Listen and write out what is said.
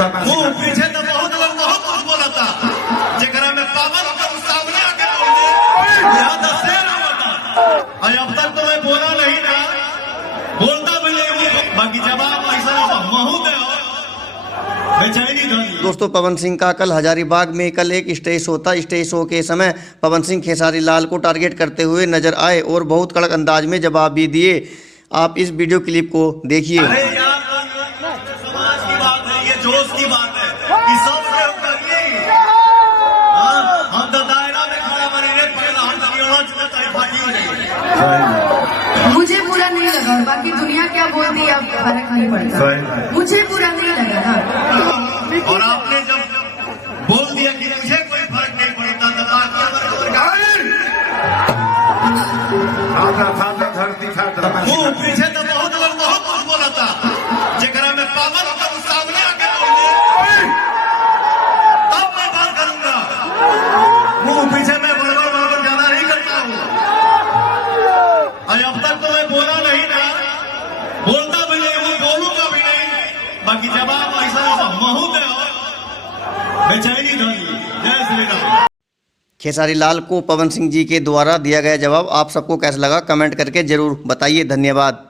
पीछे तो बहुत लोग बहुत कुछ बोला था, जेकरा में पावर पर सामने आके बोल दे यहाँ तो शेर होता। और अब तक तो मैं बोला नहीं ना, बोलता भी नहीं, बाकी जवाब ऐसा महू दे बेचैनी धनी। दोस्तों, पवन सिंह का कल हजारीबाग में कल एक स्टेज शो था। स्टेज शो के समय पवन सिंह खेसारी लाल को टारगेट करते हुए नजर आए और बहुत कड़क अंदाज में जवाब भी दिए। आप इस वीडियो क्लिप को देखिए। अरे यार, समाज की बात है, ये जोश की बात है कि सब लोग करिए। हम तो दायरा में खड़ा बने रे, पहला हम तनियों चलता है फाटी हो जाएगी। मुझे बुरा नहीं लगा, बाकी दुनिया क्या बोलती है अब फर्क नहीं पड़ता। मुझे बुरा नहीं लगा ना। और आपने जब बोल दिया कि मुझे कोई फर्क नहीं पड़ता, तो पीछे तो बहुत लोग बहुत कुछ बोला था, जेकरा में पावर पर सामने आके बोल दे तब मैं बात करूंगा। मुंह पीछे मैं बड़बड़ ज्यादा नहीं करता हूँ। और अब तक तो मैं बोला नहीं ना, बोलता भी नहीं, वो बोलूंगा भी नहीं, बाकी जवाब ऐसा महू दे बेचैनी धनी। जय श्री राम। खेसारी लाल को पवन सिंह जी के द्वारा दिया गया जवाब आप सबको कैसा लगा कमेंट करके जरूर बताइए। धन्यवाद।